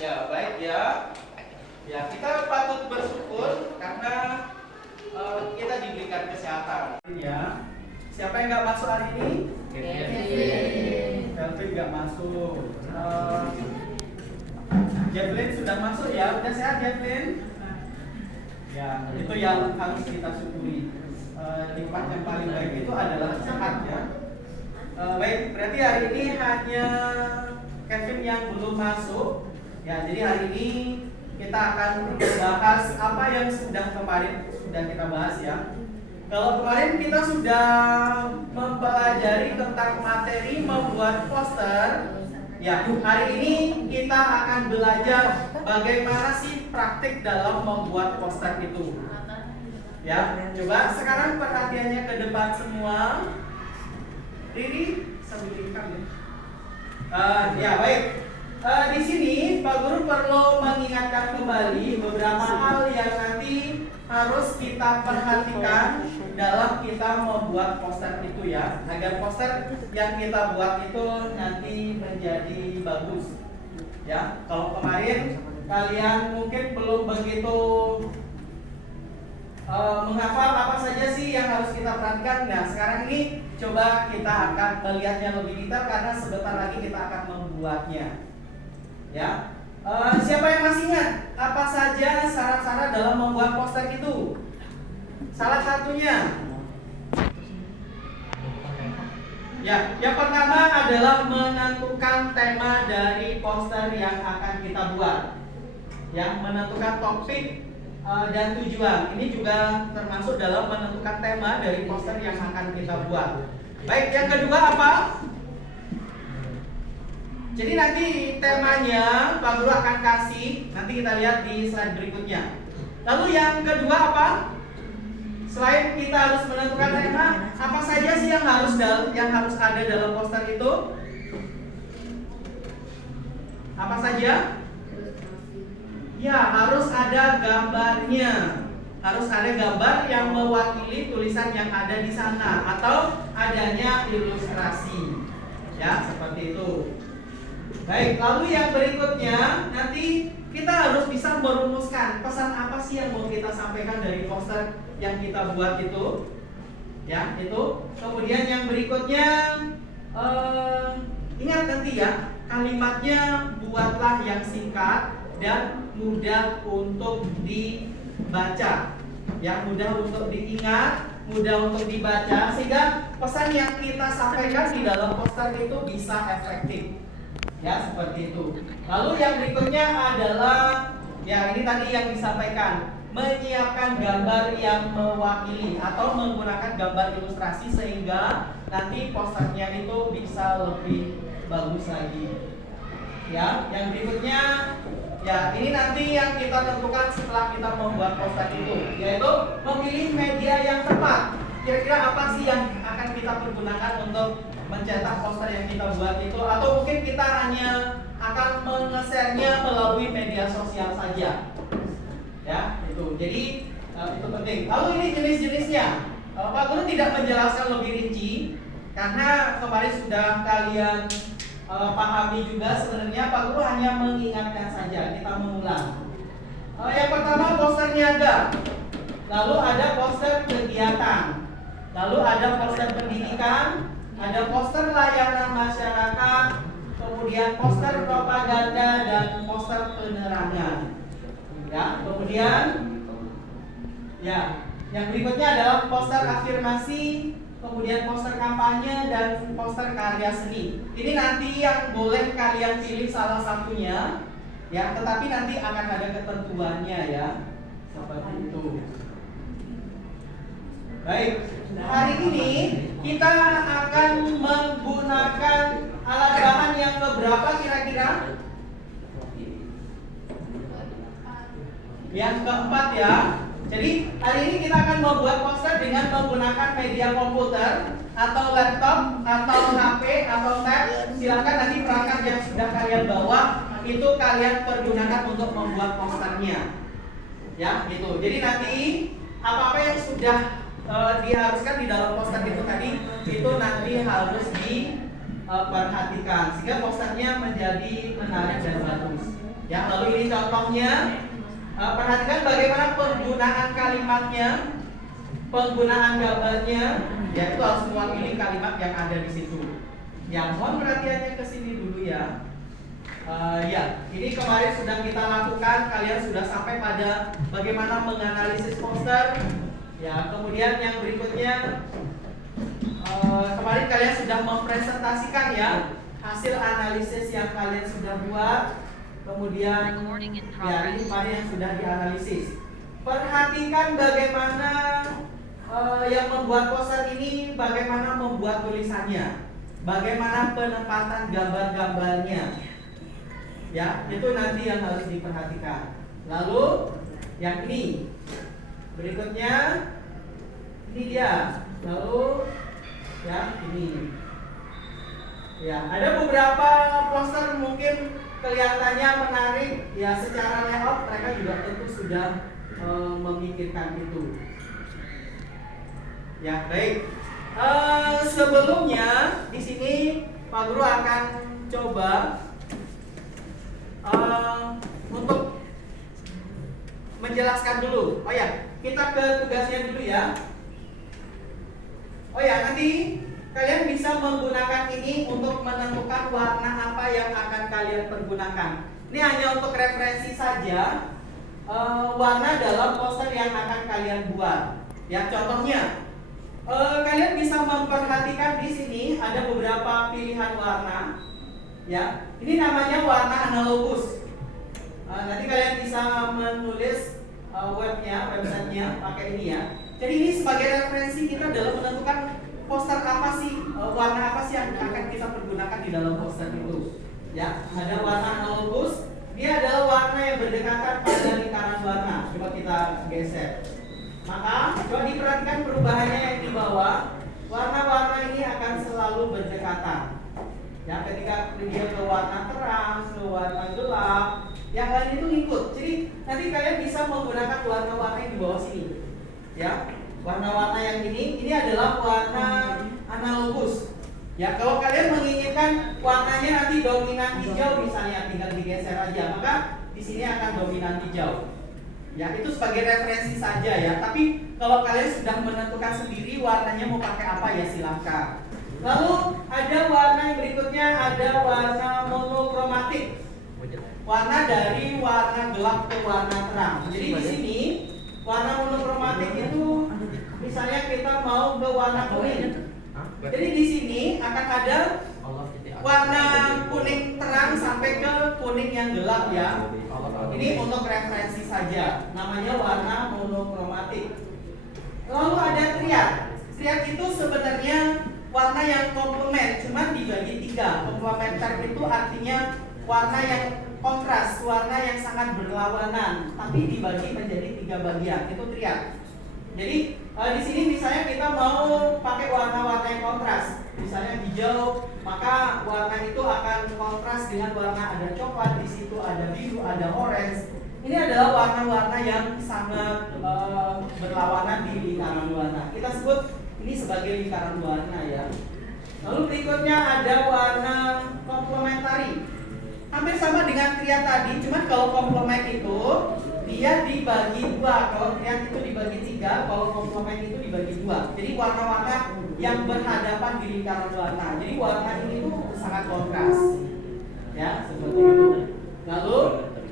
Ya, baik ya. Ya, kita patut bersyukur karena kita diberikan kesehatan. Ya. Siapa yang nggak masuk hari ini? Kelvin nggak masuk. Jacqueline sudah masuk ya. Udah sehat Jacqueline? Ya, itu yang harus kita syukuri. Nikmat yang paling baik itu adalah sehat ya. Baik, berarti hari ini hanya Kevin yang belum masuk. Ya, jadi hari ini kita akan membahas apa yang kemarin sudah kita bahas ya. Kalau kemarin kita sudah mempelajari tentang materi membuat poster, ya hari ini kita akan belajar bagaimana sih praktik dalam membuat poster itu. Ya, coba sekarang perhatiannya ke depan semua. Riri, sambil direkam ya. Ya baik. Di sini Pak Guru perlu mengingatkan kembali beberapa hal yang nanti harus kita perhatikan dalam kita membuat poster itu ya, agar poster yang kita buat itu nanti menjadi bagus. Ya, kalau kemarin kalian mungkin belum begitu menghafal apa saja sih yang harus kita perhatikan. Nah, sekarang ini coba kita akan melihatnya lebih detail karena sebentar lagi kita akan membuatnya. Ya, siapa yang masih ingat apa saja syarat-syarat dalam membuat poster itu? Salah satunya, ya, yang pertama adalah menentukan tema dari poster yang akan kita buat. Ya, menentukan topik dan tujuan. Ini juga termasuk dalam menentukan tema dari poster yang akan kita buat. Baik, yang kedua apa? Jadi nanti temanya Pak Guru akan kasih, nanti kita lihat di slide berikutnya. Lalu yang kedua apa? Selain kita harus menentukan tema, apa saja sih yang harus ada dalam poster itu? Apa saja? Ya, harus ada gambarnya. Harus ada gambar yang mewakili tulisan yang ada di sana atau adanya ilustrasi. Ya, seperti itu. Baik, lalu yang berikutnya nanti kita harus bisa merumuskan pesan apa sih yang mau kita sampaikan dari poster yang kita buat itu. Ya, itu. Kemudian yang berikutnya ingat nanti ya, kalimatnya buatlah yang singkat dan mudah untuk dibaca. Yang mudah untuk diingat, mudah untuk dibaca sehingga pesan yang kita sampaikan di dalam poster itu bisa efektif. Ya, seperti itu. Lalu yang berikutnya adalah ya ini tadi yang disampaikan, menyiapkan gambar yang mewakili atau menggunakan gambar ilustrasi sehingga nanti posternya itu bisa lebih bagus lagi. Ya, yang berikutnya ya ini nanti yang kita tentukan setelah kita membuat poster itu, yaitu memilih media yang tepat. Kira-kira apa sih yang akan kita pergunakan untuk mencetak poster yang kita buat itu, atau mungkin kita hanya akan menge-share-nya melalui media sosial saja. Ya, itu. Jadi itu penting. Lalu ini jenis-jenisnya. Pak Guru tidak menjelaskan lebih rinci karena kemarin sudah kalian pahami juga. Sebenarnya Pak Guru hanya mengingatkan saja, kita mengulang. Yang pertama poster niaga. Lalu ada poster kegiatan. Lalu ada poster pendidikan, ada poster layanan masyarakat, kemudian poster propaganda dan poster penerangan. Ya, kemudian ya, yang berikutnya adalah poster afirmasi, kemudian poster kampanye dan poster karya seni. Ini nanti yang boleh kalian pilih salah satunya, ya, tetapi nanti akan ada ketentuannya ya, seperti itu. Baik, hari ini kita akan menggunakan alat bahan yang keberapa kira-kira? Yang keempat ya. Jadi hari ini kita akan membuat poster dengan menggunakan media komputer atau laptop atau HP atau tab. Silakan nanti perangkat yang sudah kalian bawa itu kalian pergunakan untuk membuat posternya. Ya, gitu. Jadi nanti apa-apa yang sudah diharuskan di dalam poster itu tadi itu nanti harus diperhatikan sehingga posternya menjadi menarik dan bagus. Ya, lalu ini contohnya. Perhatikan bagaimana penggunaan kalimatnya, penggunaan gambarnya. Ya, itu harus mewakili kalimat yang ada di situ. Yang mohon perhatiannya ke sini dulu ya. Ya, ini kemarin sudah kita lakukan. Kalian sudah sampai pada bagaimana menganalisis poster. Ya, kemudian yang berikutnya, kemarin kalian sudah mempresentasikan ya hasil analisis yang kalian sudah buat. Kemudian ya ini kemarin yang sudah dianalisis. Perhatikan bagaimana yang membuat poster ini, bagaimana membuat tulisannya, bagaimana penempatan gambar-gambarnya. Ya, itu nanti yang harus diperhatikan. Lalu yang ini berikutnya, ini dia. Lalu yang ini. Ya, ada beberapa poster mungkin kelihatannya menarik. Ya, secara layout mereka juga tentu sudah memikirkan itu. Ya, baik. Sebelumnya di sini Pak Guru akan coba untuk menjelaskan dulu. Oh ya, kita ke tugasnya dulu ya. Oh ya, nanti kalian bisa menggunakan ini untuk menentukan warna apa yang akan kalian pergunakan. Ini hanya untuk referensi saja. Warna dalam poster yang akan kalian buat. Ya, contohnya, kalian bisa memperhatikan di sini ada beberapa pilihan warna. Ya, ini namanya warna analogus. Nanti kalian bisa menulis websitenya pakai ini ya. Jadi ini sebagai referensi kita dalam menentukan poster apa sih, warna apa sih yang akan kita pergunakan di dalam poster itu. Ya, ada warna analogus. Dia adalah warna yang berdekatan pada lingkaran warna. Coba kita geser. Maka coba diperhatikan perubahannya yang di bawah. Warna-warna ini akan selalu berdekatan. Ya, ketika dia ke warna terang, ke warna gelap, yang lain itu ngikut. Jadi nanti kalian bisa menggunakan warna-warna yang di bawah sini. Ya, warna-warna yang ini adalah warna analogus. Ya, kalau kalian menginginkan warnanya nanti dominan hijau misalnya, tinggal digeser aja, maka di sini akan dominan hijau. Ya, itu sebagai referensi saja ya. Tapi kalau kalian sudah menentukan sendiri warnanya mau pakai apa ya silahkan. Lalu ada warna yang berikutnya, ada warna monokromatik. Warna dari warna gelap ke warna terang. Jadi di sini warna monokromatik itu misalnya kita mau ke warna kuning. Jadi di sini akan ada warna kuning terang sampai ke kuning yang gelap ya. Ini untuk referensi saja. Namanya warna monokromatik. Lalu ada triad. Triad itu sebenarnya warna yang komplement, cuma dibagi 3. Komplementer itu artinya warna yang kontras, warna yang sangat berlawanan, tapi dibagi menjadi 3 bagian. Itu triad. Jadi di sini misalnya kita mau pakai warna-warna yang kontras, misalnya hijau, maka warna itu akan kontras dengan warna ada coklat, di situ ada biru, ada orange. Ini adalah warna-warna yang sangat berlawanan di lingkaran warna. Kita sebut ini sebagai lingkaran warna ya. Lalu berikutnya ada warna komplementari. Hampir sama dengan triad tadi, cuman kalau komplement itu dia dibagi 2. Kalau triad itu dibagi 3, kalau komplement itu dibagi 2. Jadi warna-warna yang berhadapan di lingkaran warna. Jadi warna ini tuh sangat kontras. Ya, seperti itu. Lalu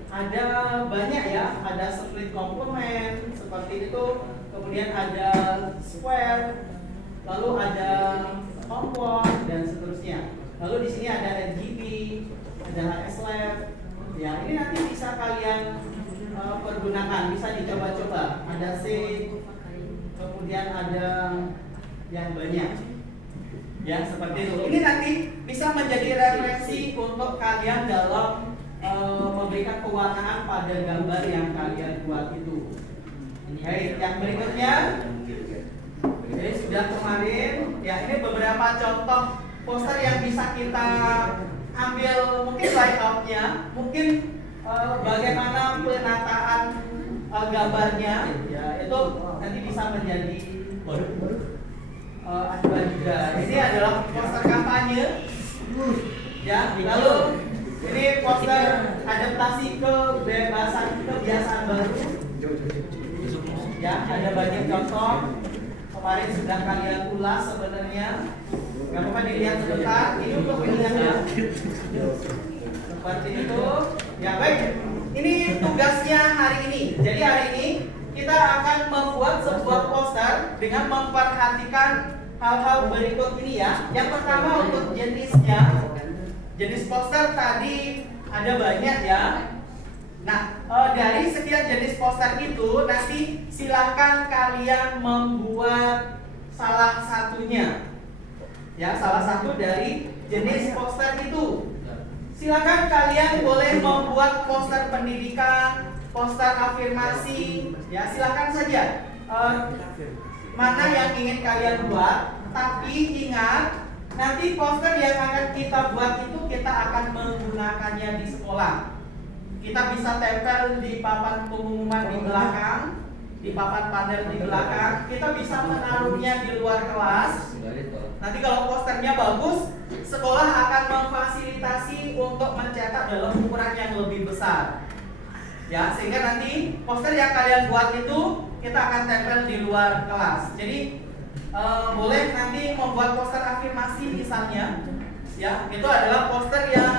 ada banyak ya, ada split complement seperti itu. Kemudian ada square, lalu ada compound dan seterusnya. Lalu di sini ada RGB, ada HSLab. Ya, ini nanti bisa kalian pergunakan, bisa dicoba-coba. Ada C, kemudian ada yang banyak. Ya, seperti itu. Ini nanti bisa menjadi referensi untuk kalian dalam memberikan pewarnaan pada gambar yang kalian buat itu. Baik, yang berikutnya. Jadi sudah kemarin, ya ini beberapa contoh poster yang bisa kita ambil, mungkin layoutnya, mungkin bagaimana penataan gambarnya, ya itu nanti bisa menjadi acuan juga. Ini adalah poster kampanye, ya. Lalu Ini poster adaptasi kebiasaan baru. Ya, ada banyak contoh. Kemarin sudah kalian ulas sebenarnya. Gak apa-apa dilihat sebentar. Ini untuk pengingatnya. Seperti itu. Ya baik. Ini tugasnya hari ini. Jadi hari ini kita akan membuat sebuah poster dengan memperhatikan hal-hal berikut ini ya. Yang pertama untuk jenisnya. Jenis poster tadi ada banyak ya. Nah, dari sekian jenis poster itu nanti silakan kalian membuat salah satunya. Ya, salah satu dari jenis poster itu. Silakan kalian boleh membuat poster pendidikan, poster afirmasi, ya silakan saja. Mana yang ingin kalian buat, tapi ingat nanti poster yang akan kita buat itu kita akan menggunakannya di sekolah. Kita bisa tempel di papan pengumuman di belakang, di papan panel di belakang. Kita bisa menaruhnya di luar kelas. Nanti kalau posternya bagus, sekolah akan memfasilitasi untuk mencetak dalam ukuran yang lebih besar. Ya, sehingga nanti poster yang kalian buat itu kita akan tempel di luar kelas. Jadi boleh nanti membuat poster afirmasi misalnya. Ya, itu adalah poster yang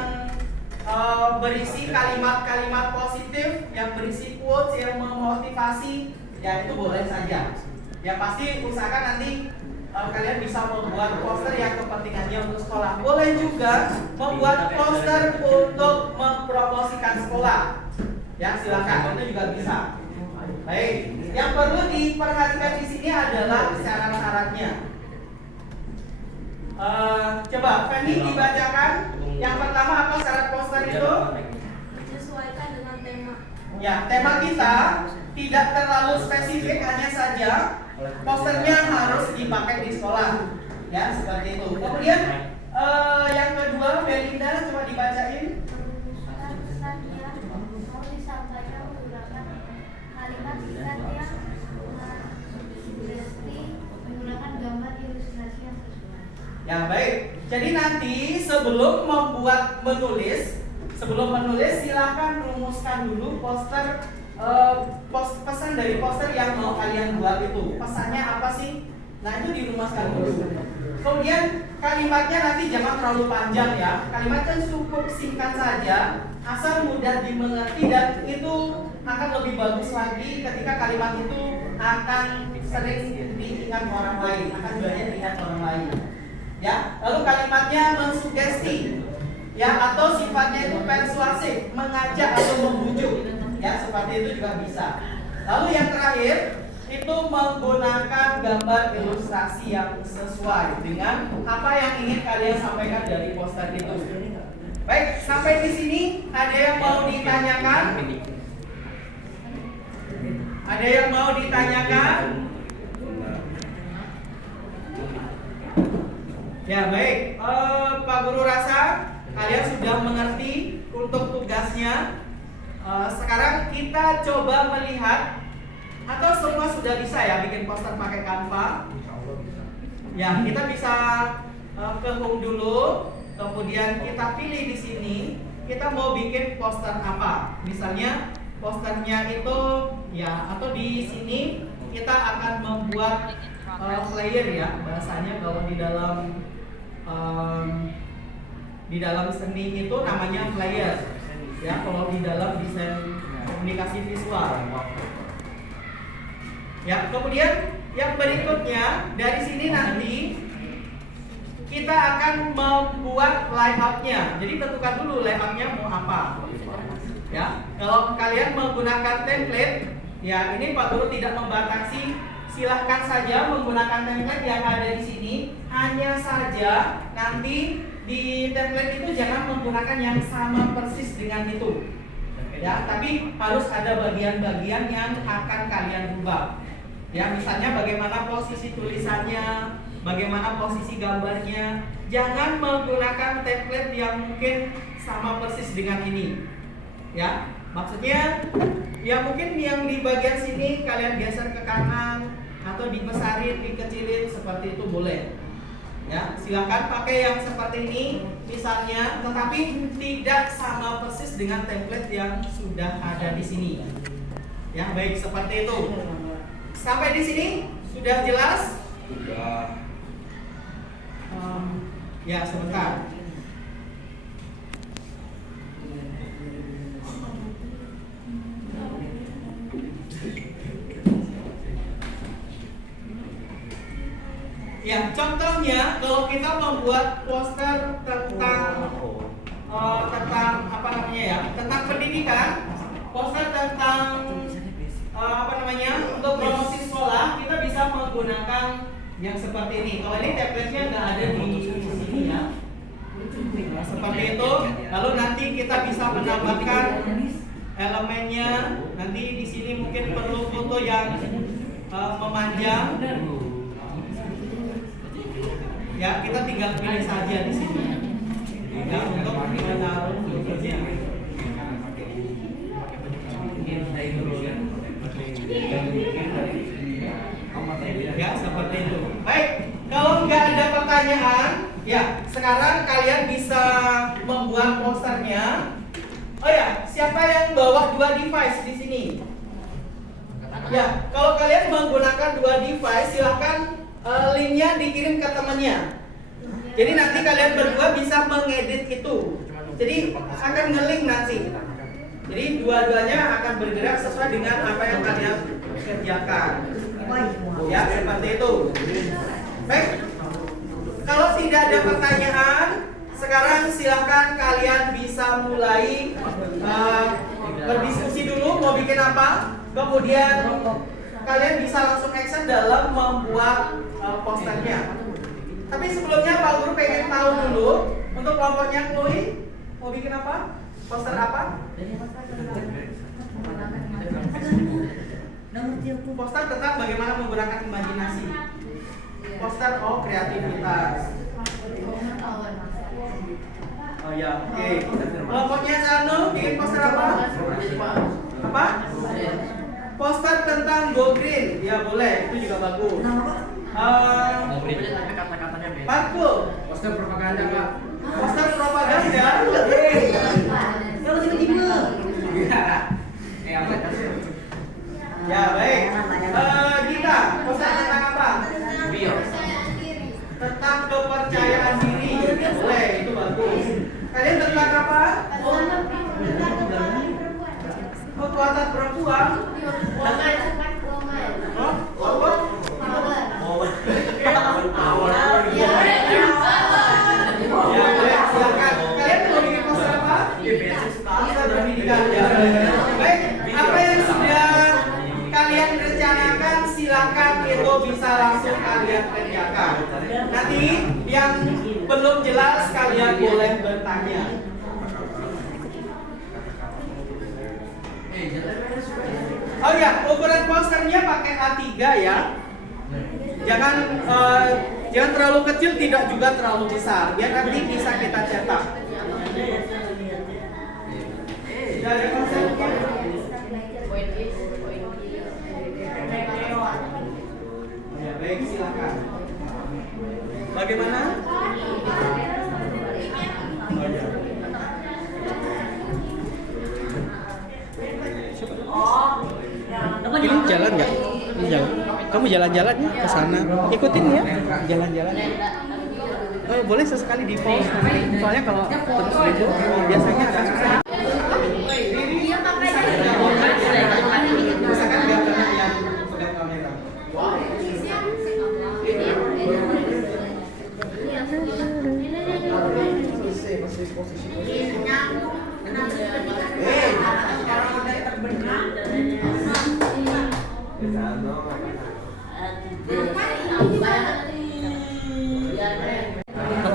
berisi kalimat-kalimat positif, yang berisi quotes yang memotivasi. Ya, itu boleh saja. Ya, pasti usahakan nanti kalian bisa membuat poster yang kepentingannya untuk sekolah. Boleh juga membuat poster untuk mempromosikan sekolah. Ya, silakan, itu juga bisa. Baik, yang perlu diperhatikan di sini adalah syarat-syaratnya. Coba Fanny dibacakan. Yang pertama apa syarat poster itu? Disesuaikan dengan tema. Ya, tema kita tidak terlalu spesifik, hanya saja posternya harus dipakai di sekolah. Ya, seperti itu. Kemudian yang kedua, Belinda coba dibacain. Pesan yang mau disampaikan menggunakan kalimat singkat yang mensugesti menggunakan gambar ilustrasi yang sesuai. Ya, baik. Jadi nanti sebelum menulis silakan rumuskan dulu poster pesan dari poster yang mau kalian buat itu. Pesannya apa sih? Nah, itu dirumuskan dulu. Kemudian kalimatnya nanti jangan terlalu panjang ya. Kalimatnya cukup singkat saja, asal mudah dimengerti, dan itu akan lebih bagus lagi ketika kalimat itu akan sering diingat orang lain, akan banyak diingat orang lain. Ya, lalu kalimatnya mensugesti, ya, atau sifatnya itu persuasif, mengajak atau membujuk, ya, seperti itu juga bisa. Lalu yang terakhir itu menggunakan gambar ilustrasi yang sesuai dengan apa yang ingin kalian sampaikan dari poster itu. Baik, sampai di sini ada yang mau ditanyakan? Ada yang mau ditanyakan? Ya, baik, Pak Guru rasa kalian sudah mengerti untuk tugasnya. Sekarang kita coba melihat, atau semua sudah bisa ya bikin poster pakai Canva? Ya, kita bisa ke home dulu, kemudian kita pilih di sini kita mau bikin poster apa. Misalnya posternya itu ya, atau di sini kita akan membuat flyer ya, bahasanya kalau di dalam seni itu namanya flyer ya, kalau di dalam desain komunikasi visual. Ya, kemudian yang berikutnya dari sini nanti kita akan membuat layoutnya. Jadi tentukan dulu layoutnya mau apa. Ya, kalau kalian menggunakan template, ya ini Pak Guru tidak membatasi, silahkan saja menggunakan template yang ada di sini. Hanya saja nanti di template itu jangan menggunakan yang sama persis dengan itu. Ya, tapi harus ada bagian-bagian yang akan kalian rubah. Ya, misalnya bagaimana posisi tulisannya, bagaimana posisi gambarnya. Jangan menggunakan template yang mungkin sama persis dengan ini. Ya, maksudnya ya mungkin yang di bagian sini kalian geser ke kanan atau dibesarin, dikecilin, seperti itu boleh. Ya, silakan pakai yang seperti ini misalnya, tetapi tidak sama persis dengan template yang sudah ada di sini. Ya, baik seperti itu. Sampai di sini sudah jelas? Sudah. Ya, sebentar. Ya, contohnya kalau kita membuat poster tentang apa namanya ya, tentang pendidikan, poster tentang apa namanya, untuk promosi sekolah, kita bisa menggunakan yang seperti ini. Kalau ini template-nya nggak ada di sini ya. Nah, seperti itu. Lalu nanti kita bisa menambahkan elemennya. Nanti di sini mungkin perlu foto yang memanjang. Ya, kita tinggal pilih saja di sini. Ya, untuk menaruh fotonya. Ya, seperti itu. Baik, kalau nggak ada pertanyaan, ya sekarang kalian bisa membuat posternya. Oh ya, siapa yang bawa dua device di sini? Ya, kalau kalian menggunakan dua device, silahkan linknya dikirim ke temannya. Jadi nanti kalian berdua bisa mengedit itu. Jadi akan nge-link nanti. Jadi dua-duanya akan bergerak sesuai dengan apa yang kalian kerjakan. Ya, seperti itu. Baik. Kalau tidak ada pertanyaan, sekarang silahkan kalian bisa mulai berdiskusi dulu mau bikin apa. Kemudian kalian bisa langsung action dalam membuat posternya. Tapi sebelumnya Pak Guru pengen tahu dulu untuk kelompoknya Chloe mau bikin apa? Poster apa? Poster tentang bagaimana menggunakan imajinasi. Poster kreativitas. Oh ya, oke. Kelompoknya Sanu bikin poster apa? Apa? Poster tentang Go Green. Ya boleh, itu juga bagus. Parkul. Poster propaganda, Pak. Poster propaganda. Kalau tiba-tiba. Ya baik. Gita, poster tentang apa? Tentang kepercayaan diri. Boleh, itu bagus. Kalian tentang apa? Kekuatan perempuan. Oh, apa? Ya, boleh, silakan. Kalian mau bikin poster apa? Poster pendidikan ya. Baik, apa yang sudah kalian rencanakan silakan itu bisa langsung kalian kerjakan. Nanti yang belum jelas kalian boleh bertanya. Oh ya, ukuran posternya pakai A3 ya. Jangan terlalu kecil, tidak juga terlalu besar. Biar nanti bisa kita cetak. Sudah ada konsepnya? Ya, baik, silakan. Bagaimana? Ini jalan nggak? Ini jalan. Kamu jalan-jalan ya ke sana. Ikutin ya, jalan-jalan. Oh, boleh sesekali di pause nanti. Soalnya kalau terus itu biasanya akan susah. Misalkan biar kena yang pegang kamera.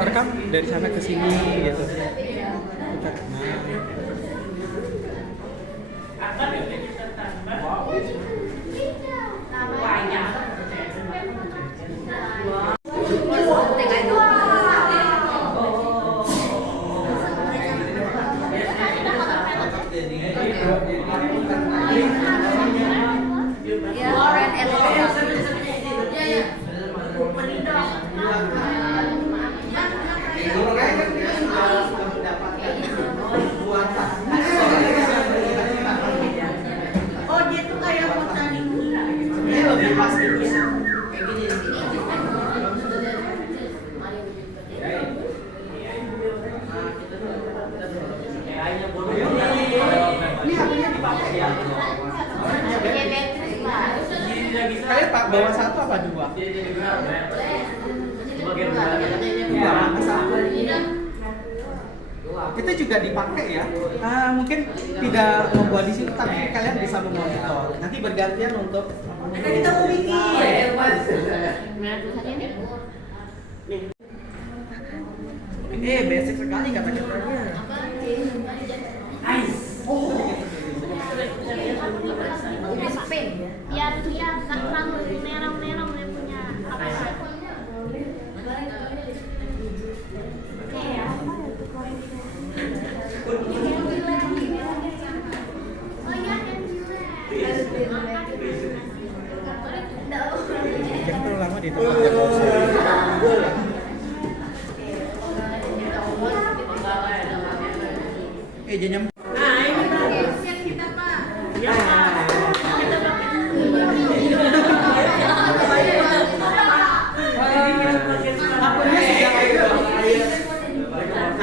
Rekam dari sana ke sini gitu. Ya. Kalian pak bawa satu apa dua? Ya, satu. Itu juga dipakai ya. Mungkin tidak membuat di situ, tapi kalian bisa memonitor. Nanti bergantian untuk. Kita mau bikin. Basic sekali nggak pakai program. Nice. Biar dia nggak terlalu merah-merah dia punya apa ya? Oh iya, Jangan terlalu lama di tempat yang kosong. Jangan kita pak.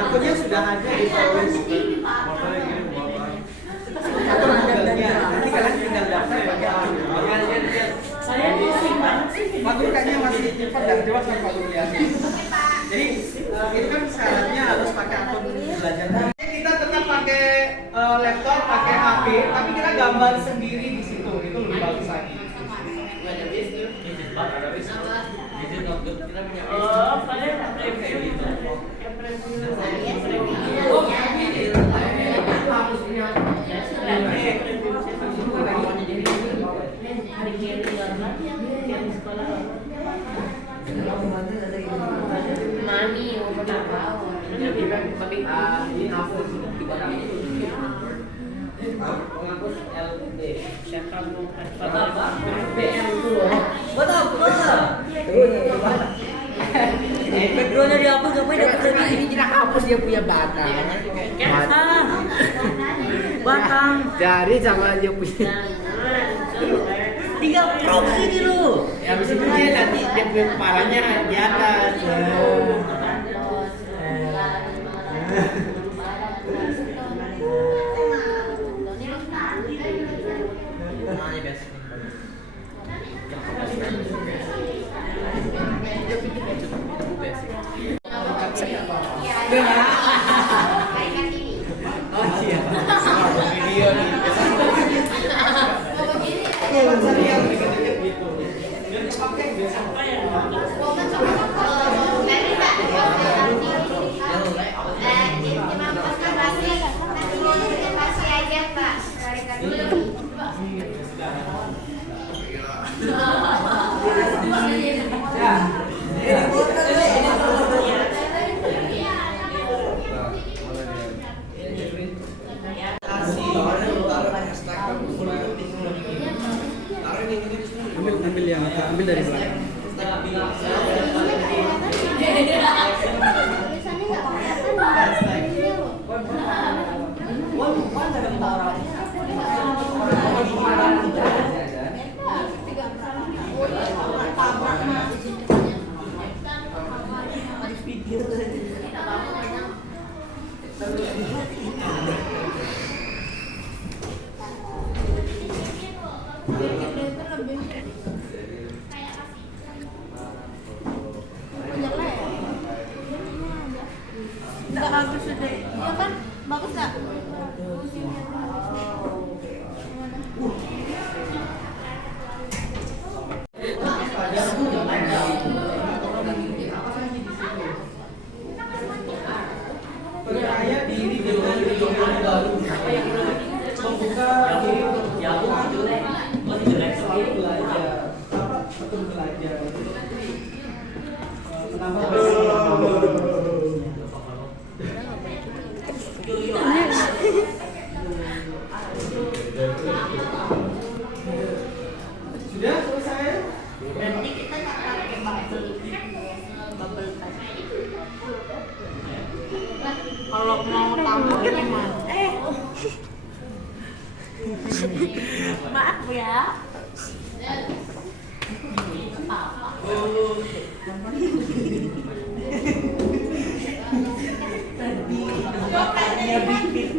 Akunnya sudah ada di Polres. Nanti kalian tinggal daftar pakai akun. Akun kayaknya masih cepat dan jelas kan Pak Lulian. Jadi itu kan syaratnya harus pakai akun belajar. Kita tetap pakai laptop, pakai HP, tapi kita gambar sendiri di situ. Itu lebih bagus lagi. Mami, mau berapa? Menghapus LB. Buat apa? Backgroundnya dihapus, ngapain dapat ini tidak hapus dia punya batang. Batang. Cari sama dia punya. Tiga proxy nih lu. Ya habis itu dia nanti dia punya kepalanya di atas. Oh iya. Video nih. Yang dikit-dikit gitu. Biar dipakai biasa. Ambil dari belakang. Nggak bagus deh. Iya kan? Bagus nggak? Percaya diri dengan kehidupan baru. Membuka diri untuk belajar. Apa? Betul belajar. Kenapa? Sudah selesai? Nanti kita pakai bubble pen. Kalau mau tambah gimana? Maaf ya. Tadi bapaknya bikin.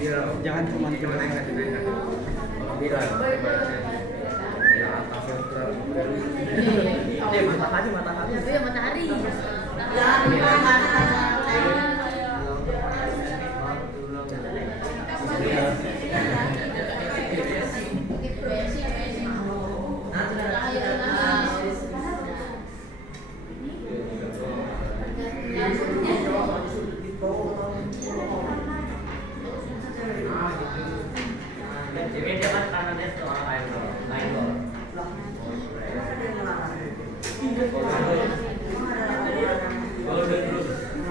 Jangan cuma Gimana yang kasih beda? Bilang. Ya, atas filter. matahari. Ya, matahari.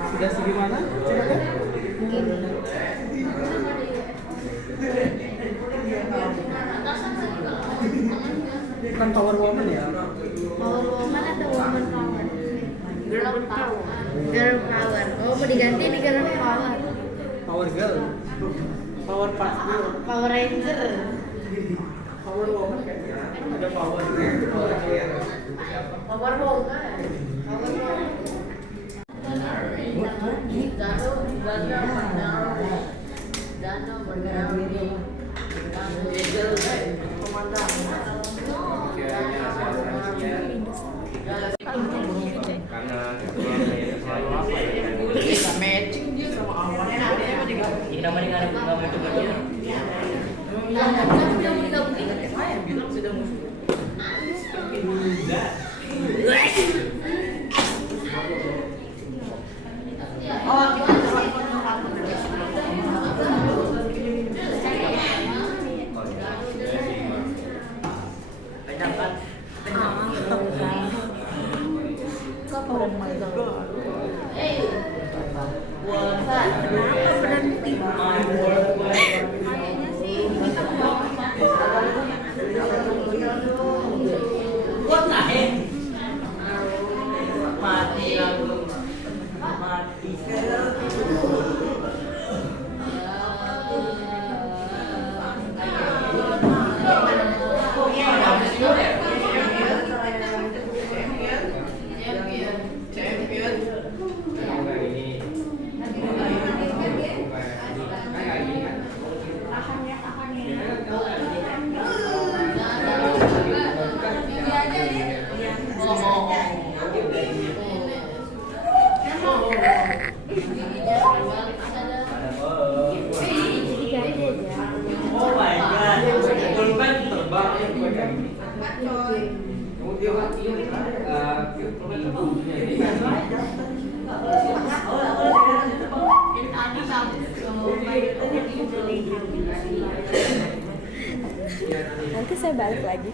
Sudah segimana? Bukan power woman ya? Power woman atau woman power? Girl power. Girl power. Oh, mau diganti di girl power. Power girl. Power part girl. Power Ranger. Power woman kayaknya. Ada power. Power woman. Power woman. Karena selalu apa ya? Bisa matching dia sama awalnya. Ini namanya nggak ada itu bagian. Saya bilang sudah musuh. Nanti saya balik lagi.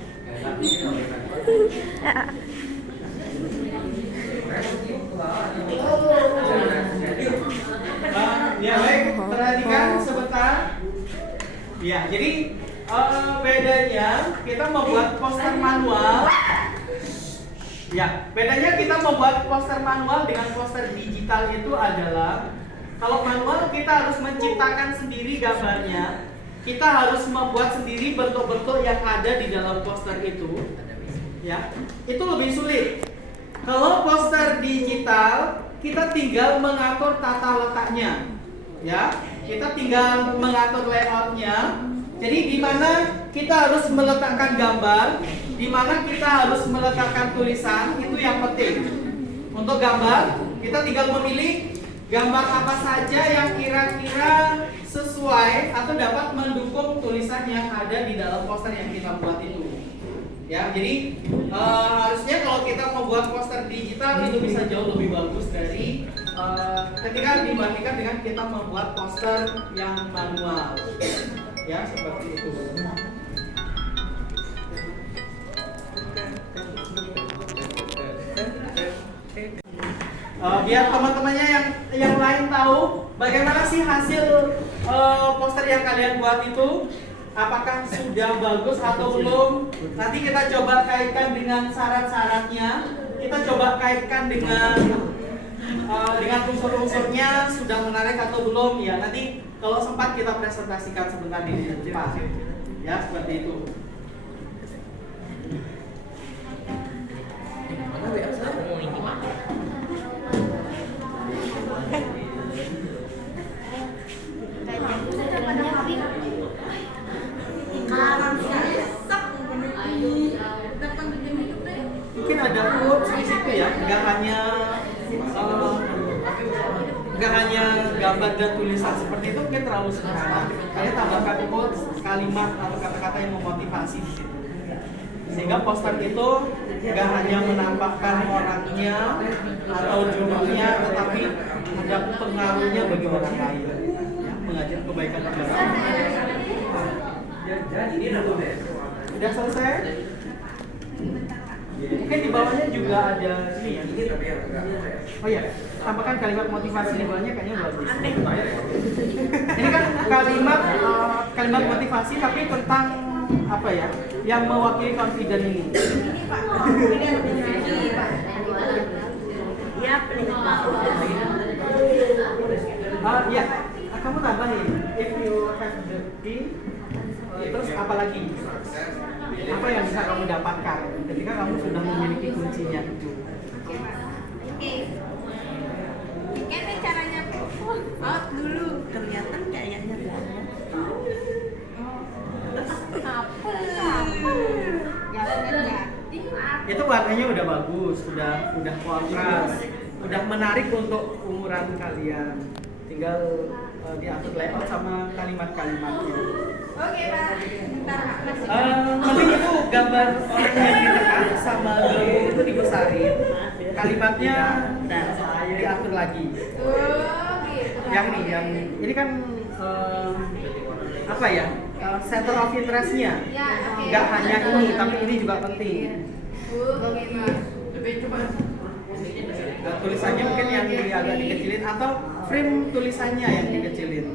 Ya baik, perhatikan sebentar. Ya, jadi bedanya kita membuat poster manual. Ya, bedanya kita membuat poster manual dengan poster digital itu adalah kalau manual kita harus menciptakan sendiri gambarnya. Kita harus membuat sendiri bentuk-bentuk yang ada di dalam poster itu. Ya, itu lebih sulit. Kalau poster digital, kita tinggal mengatur tata letaknya. Ya, kita tinggal mengatur layoutnya. Jadi di mana kita harus meletakkan gambar, di mana kita harus meletakkan tulisan, itu yang penting. Untuk gambar, kita tinggal memilih gambar apa saja yang kira-kira sesuai atau dapat mendukung tulisan yang ada di dalam poster yang kita buat itu. Ya, jadi harusnya kalau kita membuat poster digital itu bisa jauh lebih bagus dari ketika dibandingkan dengan kita membuat poster yang manual. Ya, seperti itu. Biar teman-temannya yang lain tahu bagaimana sih hasil poster yang kalian buat itu, apakah sudah bagus atau belum. Nanti kita coba kaitkan dengan syarat-syaratnya, kita coba kaitkan dengan unsur-unsurnya sudah menarik atau belum ya. Nanti kalau sempat kita presentasikan sebentar di depan. Ya, seperti itu. Mungkin ada quotes di situ ya, nggak hanya gambar dan tulisan seperti itu mungkin terlalu sederhana. Kalian tambahkan quotes, kalimat atau kata-kata yang memotivasi di situ. Sehingga poster itu nggak hanya menampakkan orangnya atau judulnya, tetapi ada pengaruhnya bagi orang lain, ya, mengajak kebaikan bersama. Udah selesai? Mungkin di bawahnya juga ada ini ya. Oh iya, tambahkan kalimat motivasi di bawahnya kayaknya bagus. Ini kan kalimat motivasi tapi tentang apa ya? Yang mewakili confident ini. Iya, kamu tambahin. If you have the key, terus apa lagi? Apa yang bisa kamu dapatkan ketika kamu sudah memiliki kuncinya itu? Ini caranya out dulu. Kelihatan kayaknya banget. Itu warnanya udah bagus, udah kontras, udah menarik untuk umuran kalian. Tinggal diatur layout sama kalimat-kalimatnya. Oke, Pak. Mending itu gambar orangnya ditekan sama logo itu dibesarin, kalimatnya diatur lagi. Yang ini kan apa ya? Center of interest-nya. Nggak hanya ini, tapi ini juga penting. Tulisannya mungkin yang agak dikecilin atau frame tulisannya yang dikecilin.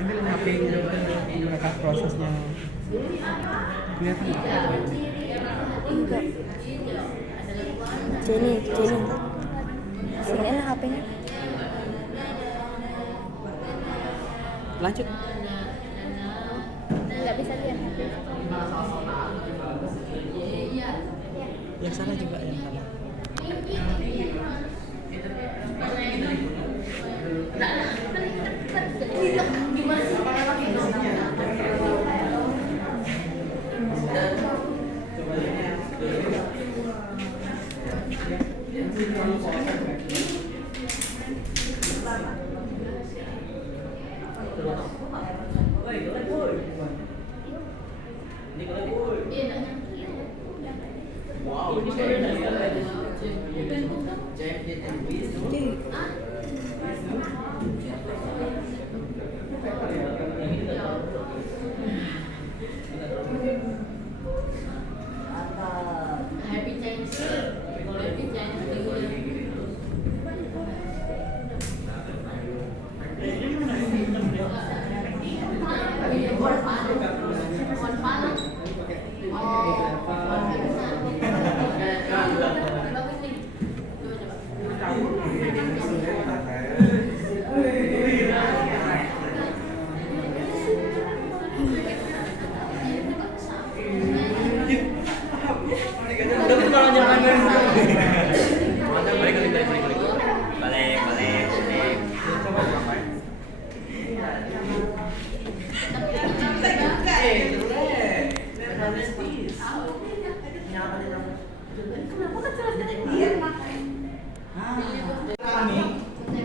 Ini mapping mereka prosesnya kelihatan nggak? Enggak. Jenny. Sini lah HP-nya. Lanjut. Nggak bisa lihat. Yang sana juga yang sana.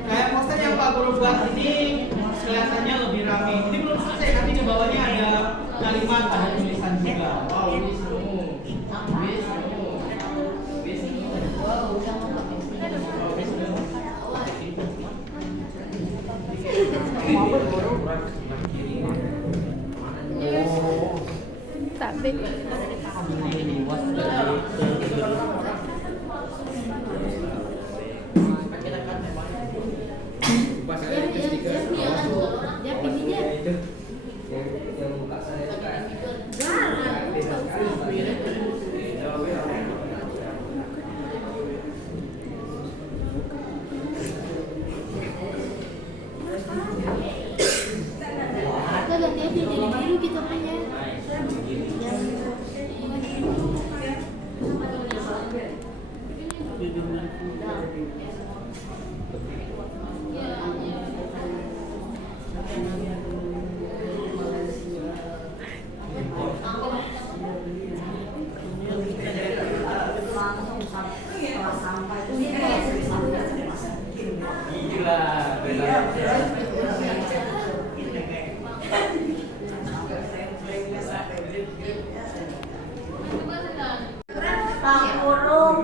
Kayak poster yang Pak Guru buat ini kelihatannya lebih rame. Ini belum selesai, nanti di bawahnya ada kalimat, ada tulisan juga. Wow, ini seru. Tapi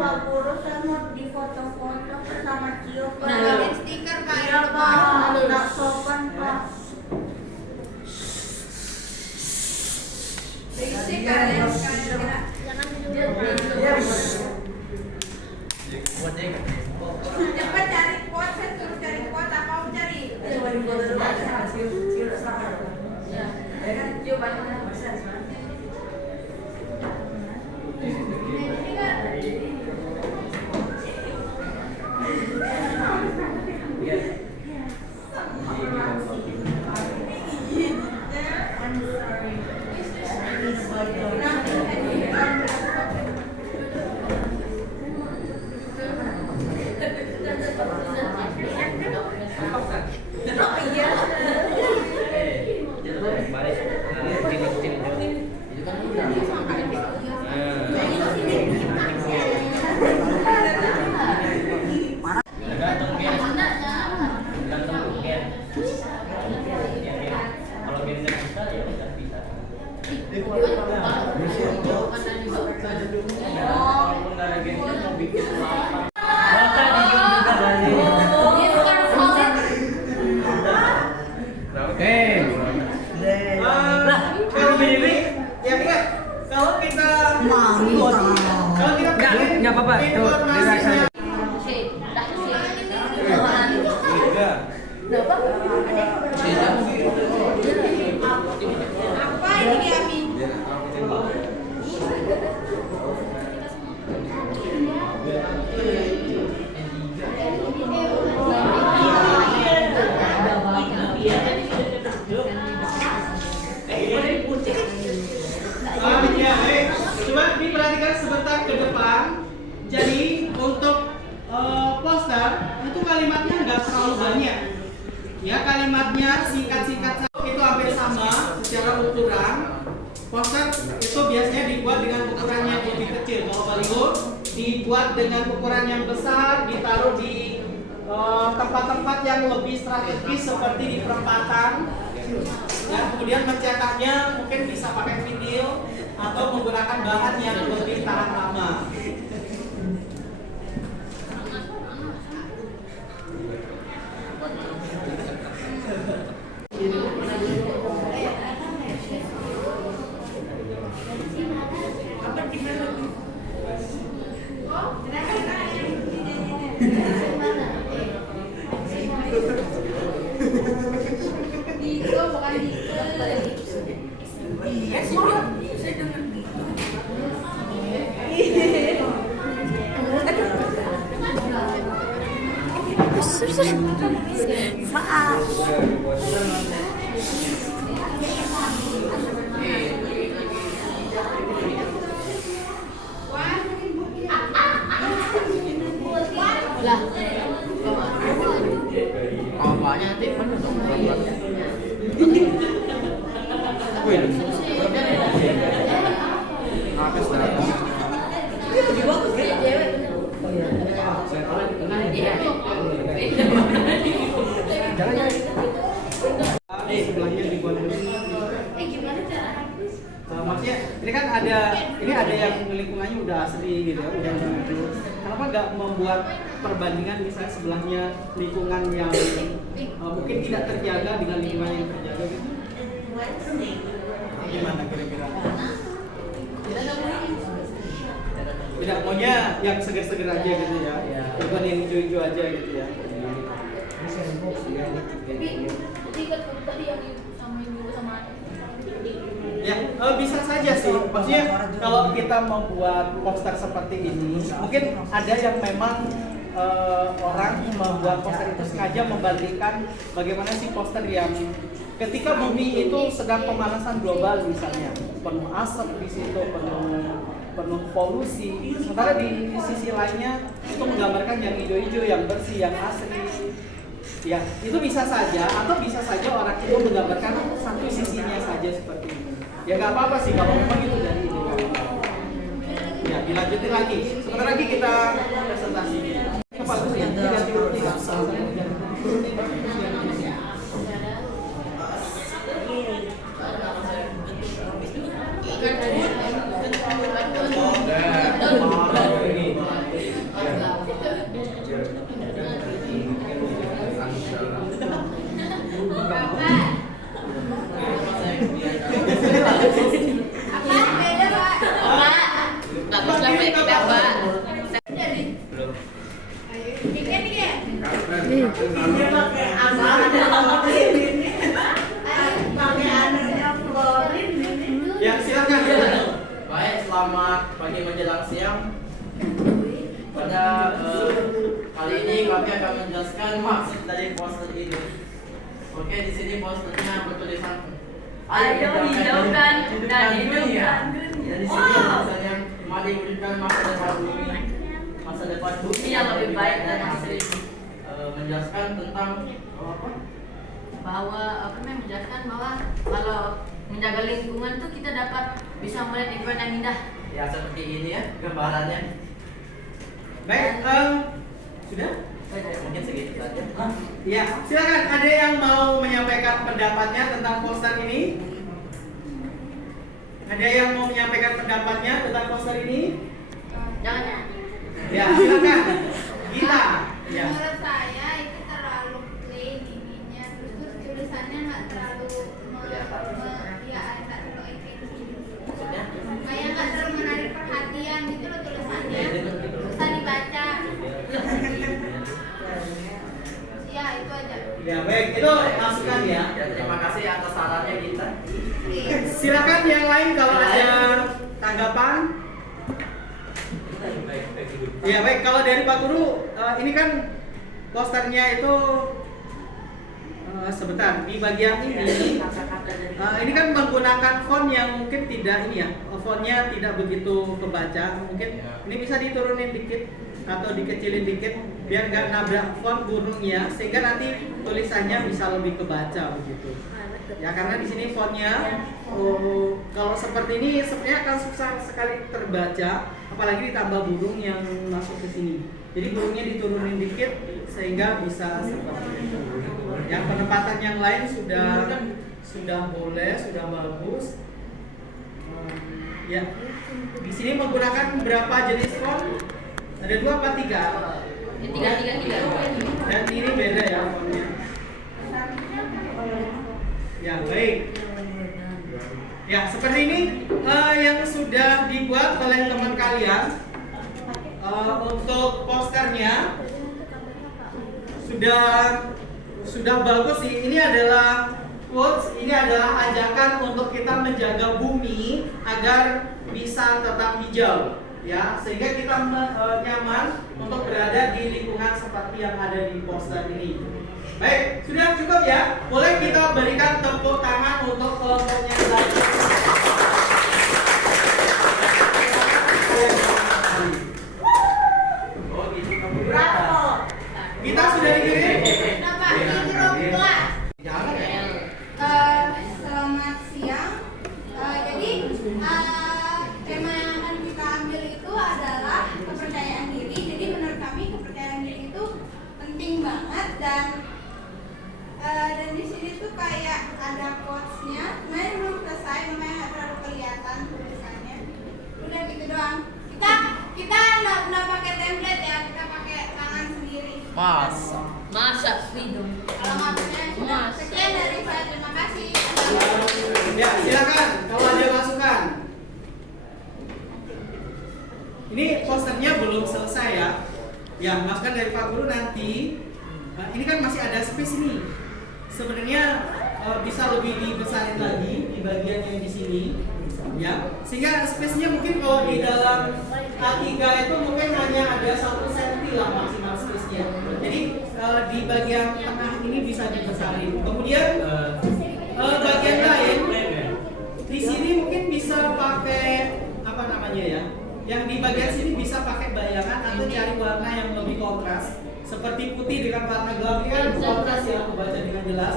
Pak Guru, saya mau di foto-foto sama Cio, Pak. Nah, stiker Pak. Iya, Pak. Nggak sopan, Pak. Cepat cari quote, saya suruh cari quote, apa mau cari? Kalau ini ya ingat kalau kita Nggak apa-apa, tuh, dirasain. Apa ini dia, Ami? Ya, coba diperhatikan sebentar ke depan. Jadi untuk poster itu kalimatnya nggak terlalu banyak. Ya, kalimatnya singkat-singkat saja, itu hampir sama secara ukuran. Poster itu biasanya dibuat dengan ukuran yang lebih kecil. Kalau baliho dibuat dengan ukuran yang besar, ditaruh di tempat-tempat yang lebih strategis seperti di perempatan. Ya, kemudian mencetaknya mungkin bisa pakai vinil atau menggunakan bahan yang lebih tahan lama. Sebelahnya dibuat maksudnya ini kan ada yang lingkungannya udah asli gitu ya, udah gitu. Kenapa nggak membuat perbandingan misalnya sebelahnya lingkungan yang mungkin tidak terjaga dengan lingkungan yang terjaga gitu? Gimana kira-kira? Tidak maunya yang seger-seger aja gitu ya, bukan yang hijau-hijau aja gitu ya. Ya, bisa saja sih. Maksudnya kalau kita membuat poster seperti ini, mungkin ada yang memang orang membuat poster itu sengaja membandingkan bagaimana sih poster yang ketika bumi itu sedang pemanasan global misalnya, penuh asap di situ, penuh penuh polusi. Sementara di sisi lainnya itu menggambarkan yang hijau-hijau, yang bersih, yang asri. Ya, itu bisa saja atau bisa saja orang itu menggambarkan satu sisinya saja seperti ini. Ya nggak apa-apa sih kalau memang itu dari ini. Ya, dilanjutin lagi. Sebentar lagi kita presentasi. Kepala ya, diganti urutin. Ya, silakan. Baik, selamat pagi menjelang siang. Pada kali ini kami akan menjelaskan maksud dari poster ini. Oke, di sini posternya bertulisan Ayo hidupkan dan hidupkan dunia. Di sini tulisannya mari hidupkan masa depan bumi yang lebih baik dan asri. Menjelaskan tentang apa? Bahwa menjelaskan bahwa kalau menjaga lingkungan tuh kita dapat bisa melihat lingkungan yang indah. Ya seperti ini ya gambarannya. Baik, sudah? Mungkin segitu saja. Ya, silakan. Ada yang mau menyampaikan pendapatnya tentang poster ini? Ada yang mau menyampaikan pendapatnya tentang poster ini? Jangan. Ya, silakan. Gita. Ya. Menurut saya itu terlalu plain ininya, terus tulisannya nggak terlalu ya nggak terlalu efektif. Maksudnya? Kayak nggak terlalu menarik perhatian gitu loh tulisannya, susah dibaca. Ya itu aja. Ya, baik. Itu masukan ya. Ya, terima kasih atas sarannya kita. Silakan yang lain kalau ada tanggapan. Ya, baik. Kalau dari Pak Guru, ini kan posternya itu sebentar di bagian ini kan menggunakan font yang mungkin tidak ini ya, fontnya tidak begitu kebaca. Mungkin ini bisa diturunin dikit atau dikecilin dikit biar nggak nabrak font burungnya, sehingga nanti tulisannya bisa lebih kebaca begitu. Ya, karena di sini fontnya kalau seperti ini sebenarnya akan susah sekali terbaca, apalagi ditambah burung yang masuk ke sini. Jadi burungnya diturunin dikit sehingga bisa seperti itu. Yang penempatan yang lain sudah boleh, sudah bagus. Ya, di sini menggunakan berapa jenis font? Ada 2 apa 3? Tiga. Dan ini beda ya fontnya. Ya, baik. Ya, seperti ini yang sudah dibuat oleh teman kalian. Untuk posternya sudah bagus sih. Ini adalah quotes, ini adalah ajakan untuk kita menjaga bumi agar bisa tetap hijau, ya, sehingga kita nyaman untuk berada di lingkungan seperti yang ada di poster ini. Baik, sudah cukup ya. Boleh kita berikan tepuk tangan untuk kelompoknya lagi. Bravo. Kita sudah dikirim. Kenapa? Ini grup kelas. Jangan ya. Selamat siang. Jadi tema yang akan kita ambil itu adalah kepercayaan diri. Jadi menurut kami kepercayaan diri itu penting banget dan di sini tuh kayak ada quotes-nya. Sebenarnya belum selesai, namanya nggak terlalu kelihatan tulisannya. Udah gitu doang. Kita nggak pakai template ya, kita pakai tangan sendiri. Masa freedom. Kalau maksudnya sudah sekian dari saya, terima kasih. Ya, silakan kalau ada masukan. Ini posternya belum selesai ya. Ya, masukan dari Pak Guru nanti. Ini kan masih ada space ini. Sebenarnya bisa lebih dibesarin lagi di bagian yang di sini. Ya, sehingga space-nya mungkin kalau di dalam A3 itu mungkin hanya ada 1 cm lah maksimal space-nya. Jadi di bagian tengah ini bisa dibesarin. Kemudian bagian lain di sini mungkin bisa pakai apa namanya ya? Yang di bagian sini bisa pakai bayangan atau cari warna yang lebih kontras. Seperti putih dengan warna gelap ini kan kontras ya, aku baca dengan jelas.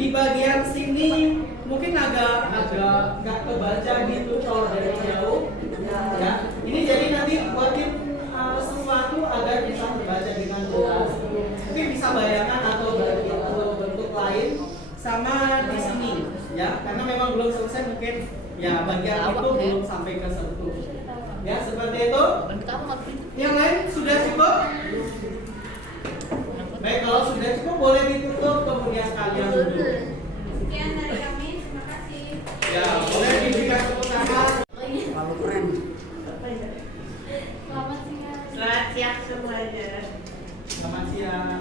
Di bagian sini mungkin agak nggak kebaca gitu kalau dari jauh. Ya, ini jadi nanti buatin sesuatu agar bisa terbaca dengan jelas. Mungkin bisa bayangan atau bentuk lain sama di sini ya, karena memang belum selesai mungkin ya bagian itu belum sampai ke sentuh. Ya seperti itu. Yang lain sudah cukup? Baik, kalau sudah cukup boleh ditutup kemudian kalian duduk. Sekian dari kami, terima kasih. Ya boleh diberikan tepuk tangan. Kalau keren. Selamat siang. Selamat siang semuanya. Selamat siang.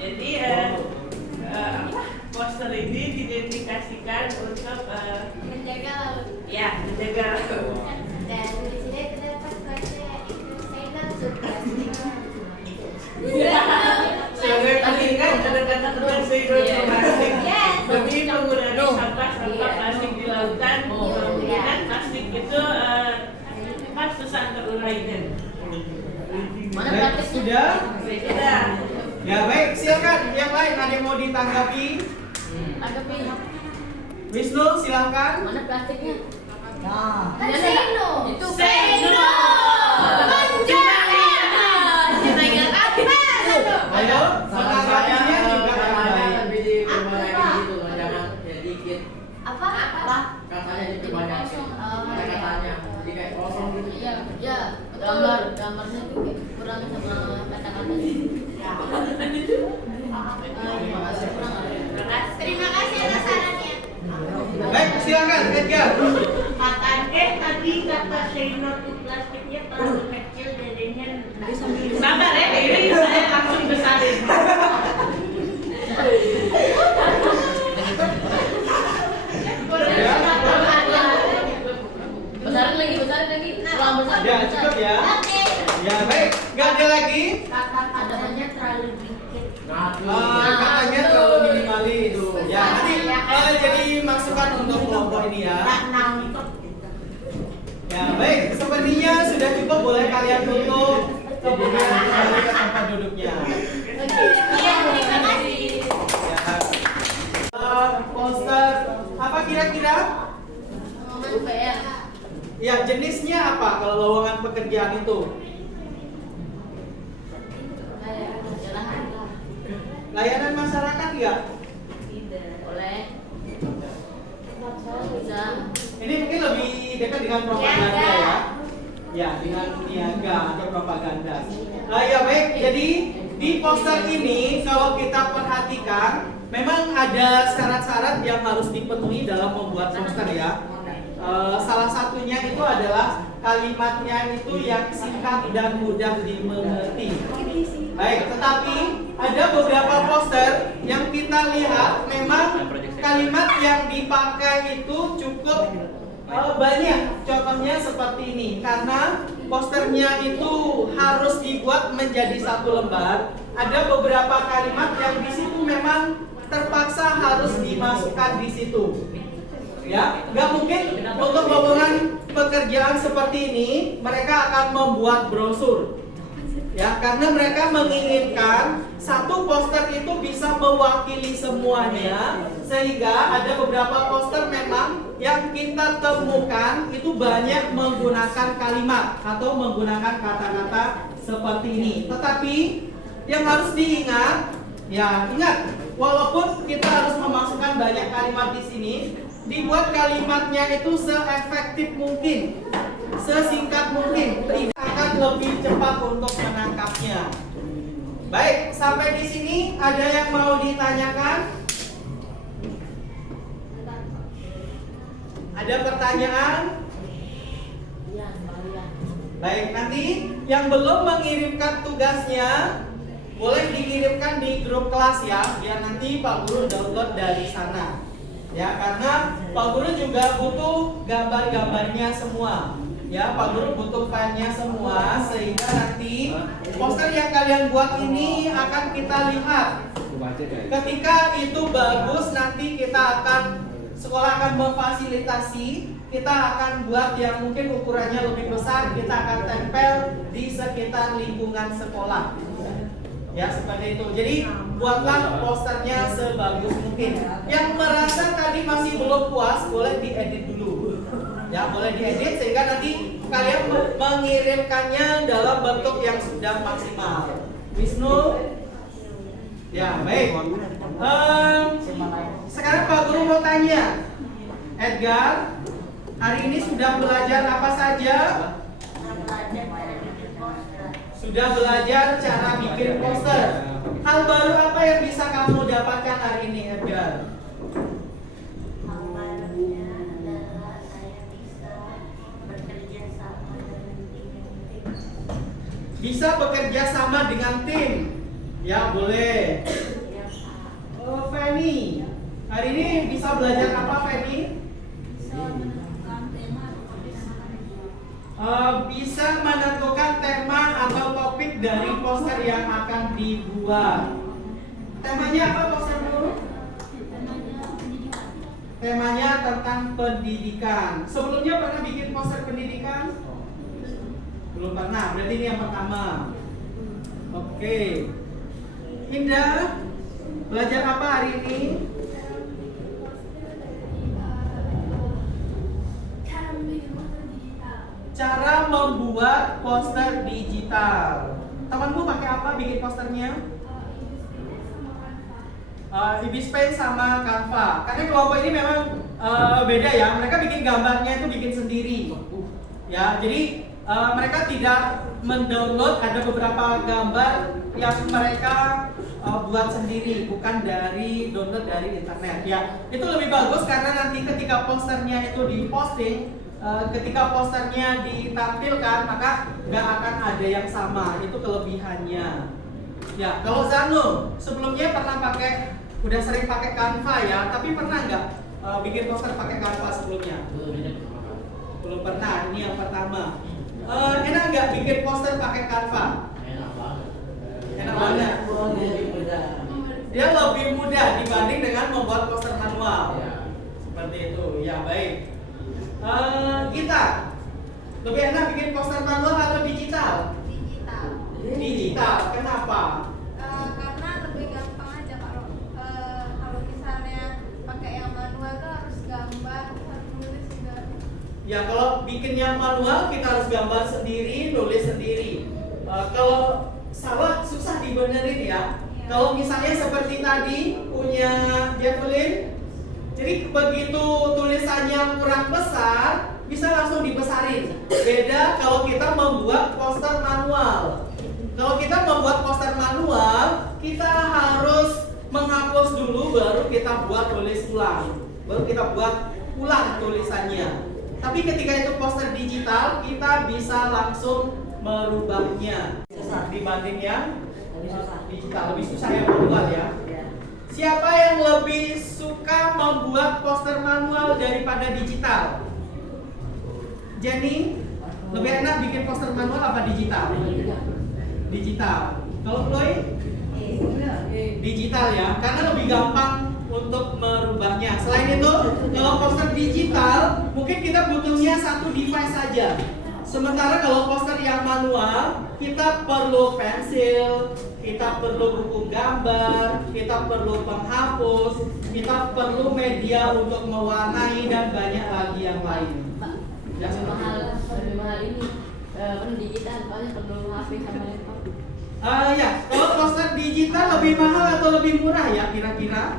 Jadi poster ini didedikasikan untuk Menjaga laut. ya menjaga laut. Dan di sini terdapat baca itu saya suka. Slogan tadi kan ada kata tentang zero plastik. Yes. Demi mengurangi sampah plastik di lautan, kemungkinan plastik itu susah terurai kan. Mana Baik, plastiknya? sudah? Sudah. Ya baik, silakan. Yang lain ada yang mau ditanggapi? Ada pi. Wisnu silakan. Mana plastiknya? Nah. Kan Seno. Itu Say no. Menjaga. Kita ingat apa? Ayo, menanggapinya juga yang baik. lebih diperbanyakin gitu loh, jangan ya dikit. Apa? Apa? Katanya diperbanyakin. Ada katanya, jadi kayak kosong gitu. Iya, ya. Gambarnya tuh kayak kurang sama kata-kata. Terima kasih atas sarannya. Baik, silakan Edgar. Tadi kata Seno itu plastiknya terlalu kecil jadinya sabar ya, ini saya langsung besarin. Besarin lagi. Ulang besar. Ya, cukup ya. Oke. Ya, baik. Nggak ada lagi? Kata-katanya terlalu dikit. Katanya terlalu minimalis. Ya, nanti jadi masukan untuk kelompok ini ya. Ya, baik. Sepertinya sudah cukup. Boleh kalian tutup. Kemudian kembali ke tempat duduknya. Iya, terima kasih. Ya. Poster apa kira-kira? UPR. Ya, jenisnya apa kalau lowongan pekerjaan itu? Layanan masyarakat nggak? Boleh. Bisa. Ini mungkin lebih dekat dengan propaganda ya. Ya, dengan niaga atau propaganda. Ya baik, jadi di poster ini kalau kita perhatikan memang ada syarat-syarat yang harus dipenuhi dalam membuat poster ya. Salah satunya itu adalah kalimatnya itu yang singkat dan mudah dimengerti. Baik, tetapi ada beberapa poster yang kita lihat memang kalimat yang dipakai itu cukup banyak. Contohnya seperti ini, karena posternya itu harus dibuat menjadi satu lembar. Ada beberapa kalimat yang di situ memang terpaksa harus dimasukkan di situ. Ya, nggak mungkin untuk lowongan pekerjaan seperti ini mereka akan membuat brosur. Ya, karena mereka menginginkan satu poster itu bisa mewakili semuanya, sehingga ada beberapa poster memang yang kita temukan itu banyak menggunakan kalimat atau menggunakan kata-kata seperti ini. Tetapi yang harus diingat, ya ingat, walaupun kita harus memasukkan banyak kalimat di sini, dibuat kalimatnya itu seefektif mungkin, sesingkat mungkin, akan lebih cepat untuk menangkapnya. Baik, sampai di sini ada yang mau ditanyakan? Ada pertanyaan? Baik, nanti yang belum mengirimkan tugasnya boleh dikirimkan di grup kelas ya, biar nanti Pak Guru download dari sana. Ya, karena Pak Guru juga butuh gambar-gambarnya semua. Ya, Pak Guru butuh filenya semua, sehingga nanti poster yang kalian buat ini akan kita lihat. Ketika itu bagus, nanti kita akan sekolah akan memfasilitasi, kita akan buat yang mungkin ukurannya lebih besar, kita akan tempel di sekitar lingkungan sekolah. Ya, seperti itu. Jadi buatlah posternya sebagus mungkin. Yang merasa tadi masih belum puas, boleh diedit dulu. Ya, boleh diedit sehingga nanti kalian mengirimkannya dalam bentuk yang sudah maksimal. Wisnu? Ya, baik. Sekarang Pak Guru mau tanya, Edgar, hari ini sudah belajar apa saja? Sudah belajar cara bikin poster. Hal baru apa yang bisa kamu dapatkan hari ini, Edgar? Hal barunya adalah saya bisa bekerja sama dengan tim. Bisa bekerja sama dengan tim. Ya, boleh. Feni, hari ini bisa belajar apa, Feni? Bisa menentukan tema atau topik dari poster yang akan dibuat. Temanya apa poster dulu? Temanya tentang pendidikan. Sebelumnya pernah bikin poster pendidikan? Belum pernah, berarti ini yang pertama. Oke. Indah, belajar apa hari ini? Cara membuat poster digital. Temanmu pakai apa bikin posternya? Ibis Paint sama Canva. Karena kelompok ini memang beda ya. Mereka bikin gambarnya itu bikin sendiri. Ya, jadi mereka tidak mendownload, ada beberapa gambar yang mereka buat sendiri, bukan dari download dari internet. Ya, itu lebih bagus karena nanti ketika posternya itu diposting, ketika posternya ditampilkan, maka nggak akan ada yang sama. Itu kelebihannya. Ya, kalau Zanu sebelumnya pernah udah sering pakai Canva ya, tapi pernah nggak bikin poster pakai Canva sebelumnya? Belum pernah. Ini yang pertama. Enak nggak bikin poster pakai Canva? Enak banget. Dia lebih mudah dibanding dengan membuat poster manual. Seperti itu. Ya, baik. Kita lebih enak bikin poster manual atau digital? Digital. Digital. Kenapa? Karena lebih gampang aja kalau misalnya pakai yang manual tuh harus gambar, harus nulis juga. Ya, kalau bikin yang manual kita harus gambar sendiri, nulis sendiri. Kalau salah susah dibenerin ya. Kalau misalnya seperti tadi punya Jacqueline, jadi begitu tulisannya kurang besar, bisa langsung dibesarin. Beda kalau kita membuat poster manual. Kalau kita membuat poster manual, kita harus menghapus dulu, baru kita buat tulis ulang. Baru kita buat ulang tulisannya. Tapi ketika itu poster digital, kita bisa langsung merubahnya. Dibanding yang digital, lebih susah yang manual ya. Siapa yang lebih suka membuat poster manual daripada digital? Jenny, lebih enak bikin poster manual apa digital? Digital. Kalau Chloe? Digital ya, karena lebih gampang untuk merubahnya. Selain itu, kalau poster digital, mungkin kita butuhnya satu device saja. Sementara kalau poster yang manual, kita perlu pensil, kita perlu buku gambar, kita perlu penghapus, kita perlu media untuk mewarnai dan banyak lagi yang lain. Pak, lebih mahal ini kan digital, soalnya perlu HP sama laptop. Ya, kalau poster digital lebih mahal atau lebih murah ya kira-kira?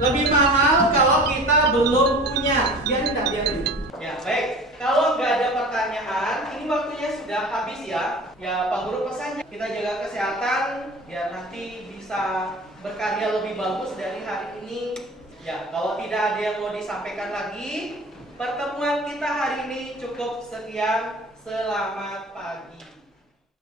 Lebih mahal kalau kita belum punya. Biarin. Ya, baik. Kalau nggak ada pertanyaan, ini waktunya sudah habis ya. Ya, Pak Guru pesannya kita jaga kesehatan, ya nanti bisa berkarya lebih bagus dari hari ini. Ya, kalau tidak ada yang mau disampaikan lagi, pertemuan kita hari ini cukup sekian. Selamat pagi.